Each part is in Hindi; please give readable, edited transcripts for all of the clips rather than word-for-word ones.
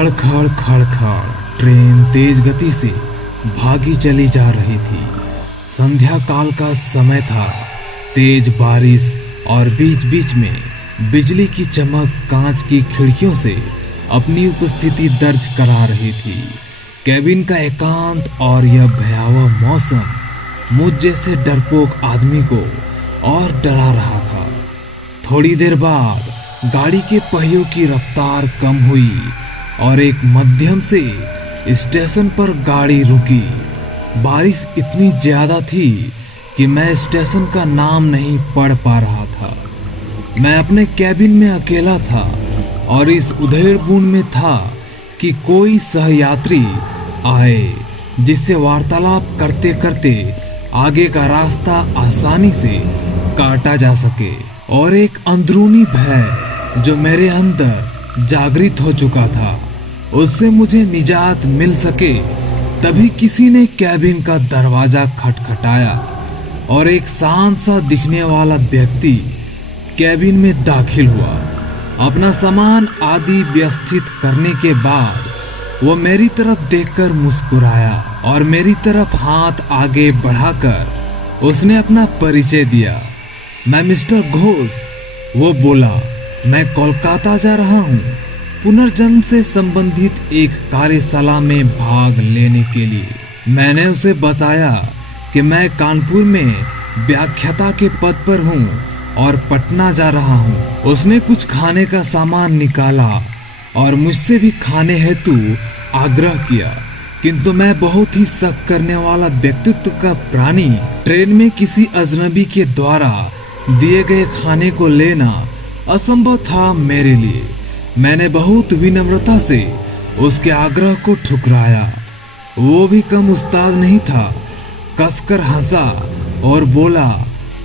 खड़ खड़ खड़ ट्रेन तेज गति से भागी चली जा रही थी। संध्या काल का समय था। तेज बारिश और बीच बीच में बिजली की चमक कांच की खिड़कियों से अपनी उपस्थिति दर्ज करा रही थी। कैबिन का एकांत और यह भयावह मौसम मुझ जैसे डरपोक आदमी को और डरा रहा था। थोड़ी देर बाद गाड़ी के पहियों की रफ्तार कम हुई और एक मध्यम से स्टेशन पर गाड़ी रुकी। बारिश इतनी ज्यादा थी कि मैं स्टेशन का नाम नहीं पढ़ पा रहा था। मैं अपने कैबिन में अकेला था और इस उधेड़बुन में था कि कोई सहयात्री आए जिससे वार्तालाप करते करते आगे का रास्ता आसानी से काटा जा सके। और एक अंदरूनी भय जो मेरे अंदर जागृत हो चुका था, उससे मुझे निजात मिल सके। तभी किसी ने कैबिन का दरवाजा खटखटाया और एक शांत सा दिखने वाला व्यक्ति कैबिन में दाखिल हुआ। अपना सामान आदि व्यवस्थित करने के बाद वो मेरी तरफ देखकर मुस्कुराया और मेरी तरफ हाथ आगे बढ़ाकर उसने अपना परिचय दिया। मैं मिस्टर घोष। वो बोला, मैं कोलकाता जा रहा हूँ पुनर्जन्म से संबंधित एक कार्यशाला में भाग लेने के लिए। मैंने उसे बताया कि मैं कानपुर में व्याख्याता के पद पर हूँ और पटना जा रहा हूँ। उसने कुछ खाने का सामान निकाला और मुझसे भी खाने हेतु आग्रह किया, किंतु मैं बहुत ही शक करने वाला व्यक्तित्व का प्राणी ट्रेन में किसी अजनबी के द्वारा दिए गए खाने को लेना असंभव था मेरे लिए। मैंने बहुत विनम्रता से उसके आग्रह को ठुकराया। वो भी कम उस्ताद नहीं था, कसकर हंसा और बोला,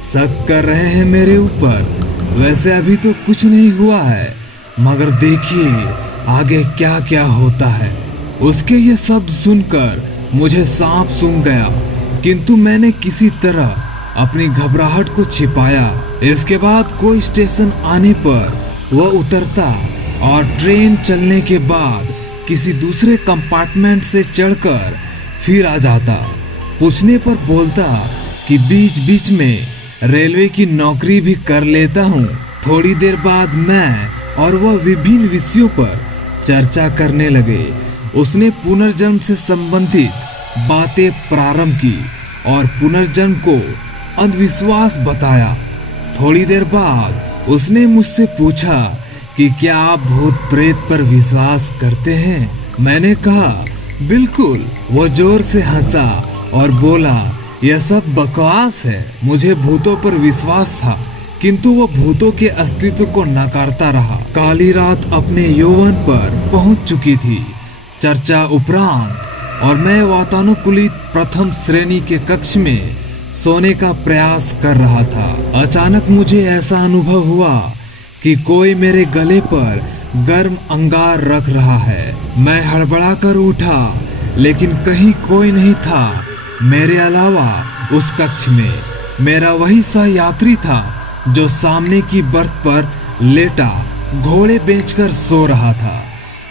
शक कर रहे हैं मेरे ऊपर? वैसे अभी तो कुछ नहीं हुआ है, मगर देखिए आगे क्या क्या होता है। उसके ये शब्द सुनकर मुझे सांप सूंघ गया, किंतु मैंने किसी तरह अपनी घबराहट को छिपाया। इसके बाद कोई स्टेशन आने पर वह उतरता और ट्रेन चलने के बाद किसी दूसरे कंपार्टमेंट से चढ़कर फिर आ जाता। पूछने पर बोलता कि बीच बीच में रेलवे की नौकरी भी कर लेता हूँ। थोड़ी देर बाद मैं और वह विभिन्न विषयों पर चर्चा करने लगे। उसने पुनर्जन्म से संबंधित बातें प्रारंभ की और पुनर्जन्म को अंधविश्वास बताया। थोड़ी देर बाद उसने मुझसे पूछा कि क्या आप भूत प्रेत पर विश्वास करते हैं? मैंने कहा, बिल्कुल। वो जोर से हंसा और बोला, यह सब बकवास है। मुझे भूतों पर विश्वास था, किंतु वो भूतों के अस्तित्व को नकारता रहा। काली रात अपने यौवन पर पहुंच चुकी थी। चर्चा उपरांत और मैं वातानुकूलित प्रथम श्रेणी के कक्ष में सोने का प्रयास कर रहा था। अचानक मुझे ऐसा अनुभव हुआ कि कोई मेरे गले पर गर्म अंगार रख रहा है। मैं हड़बड़ाकर उठा, लेकिन कहीं कोई नहीं था मेरे अलावा उस कक्ष में। मेरा वही सहयात्री था जो सामने की बर्थ पर लेटा घोड़े बेचकर सो रहा था।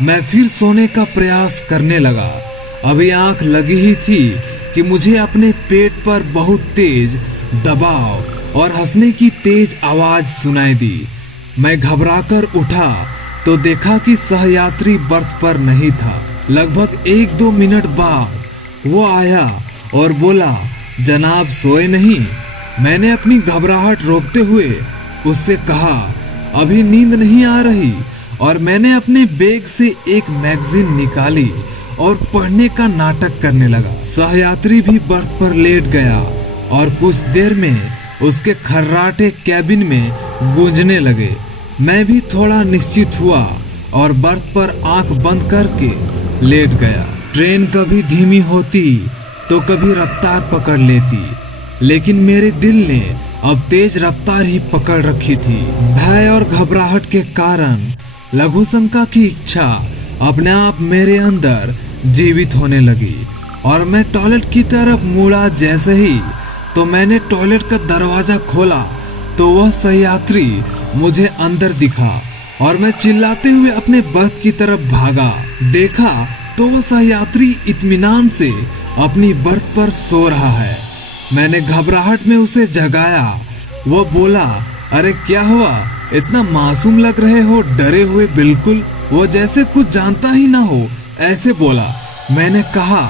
मैं फिर सोने का प्रयास करने लगा। अभी आंख लगी ही थी कि मुझे अपने पेट पर बहुत तेज दबाव और हंसने की तेज आवाज सुनाई दी। मैं घबराकर उठा तो देखा कि सहयात्री बर्थ पर नहीं था। लगभग 1-2 मिनट बाद वो आया और बोला, जनाब सोए नहीं? मैंने अपनी घबराहट रोकते हुए उससे कहा, अभी नींद नहीं आ रही। और मैंने अपने बैग से एक मैगजीन निकाली और पढ़ने का नाटक करने लगा। सहयात्री भी बर्थ पर लेट गया और कुछ देर में उसके खर्राटे कैबिन में गूंजने लगे। मैं भी थोड़ा निश्चित हुआ और बर्थ पर आंख बंद करके लेट गया। ट्रेन कभी धीमी होती तो कभी रफ्तार पकड़ लेती, लेकिन मेरे दिल ने अब तेज रफ्तार ही पकड़ रखी थी। भय और घबराहट के कारण लघु शंका की इच्छा अपने आप मेरे अंदर जीवित होने लगी और मैं टॉयलेट की तरफ मुड़ा। जैसे ही तो मैंने टॉयलेट का दरवाजा खोला तो वह सहयात्री मुझे अंदर दिखा और मैं चिल्लाते हुए अपने बर्थ की तरफ भागा। देखा तो वह सहयात्री इत्मीनान से अपनी बर्थ पर सो रहा है। मैंने घबराहट में उसे जगाया। वह बोला, अरे क्या हुआ, इतना मासूम लग रहे हो, डरे हुए बिल्कुल। वो जैसे कुछ जानता ही ना हो ऐसे बोला। मैंने कहा,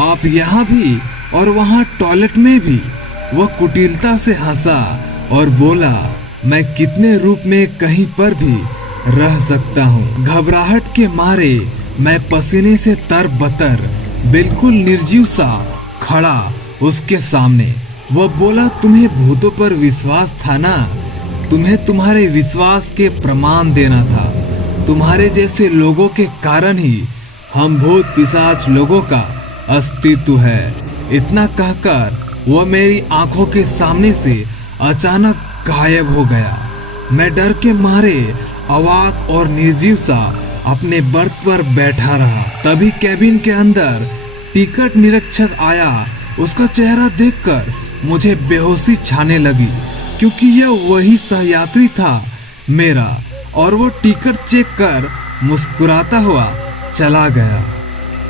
आप यहाँ भी और वहाँ टॉयलेट में भी। वह कुटिलता से हंसा और बोला, मैं कितने रूप में कहीं पर भी रह सकता हूँ। घबराहट के मारे मैं पसीने से तरबतर बिल्कुल निर्जीव सा खड़ा उसके सामने। वह बोला, तुम्हें भूतों पर विश्वास था ना, तुम्हें तुम्हारे विश्वास के प्रमाण देना था। तुम्हारे जैसे लोगों के कारण ही हम भूत पिशाच लोगों का अस्तित्व है। इतना कहकर वह मेरी आंखों के सामने से अचानक गायब हो गया। मैं डर के मारे अवाक और निर्जीव सा अपने बर्थ पर बैठा रहा। तभी कैबिन के अंदर टिकट निरीक्षक आया। उसका चेहरा देखकर मुझे बेहोशी छाने लगी, क्योंकि यह वही सहयात्री था मेरा, और वो टिकट चेक कर मुस्कुराता हुआ चला गया।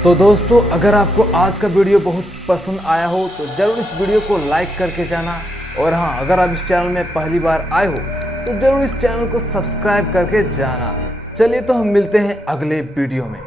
तो दोस्तों, अगर आपको आज का वीडियो बहुत पसंद आया हो तो जरूर इस वीडियो को लाइक करके जाना। और हाँ, अगर आप इस चैनल में पहली बार आए हो तो जरूर इस चैनल को सब्सक्राइब करके जाना। चलिए तो हम मिलते हैं अगले वीडियो में।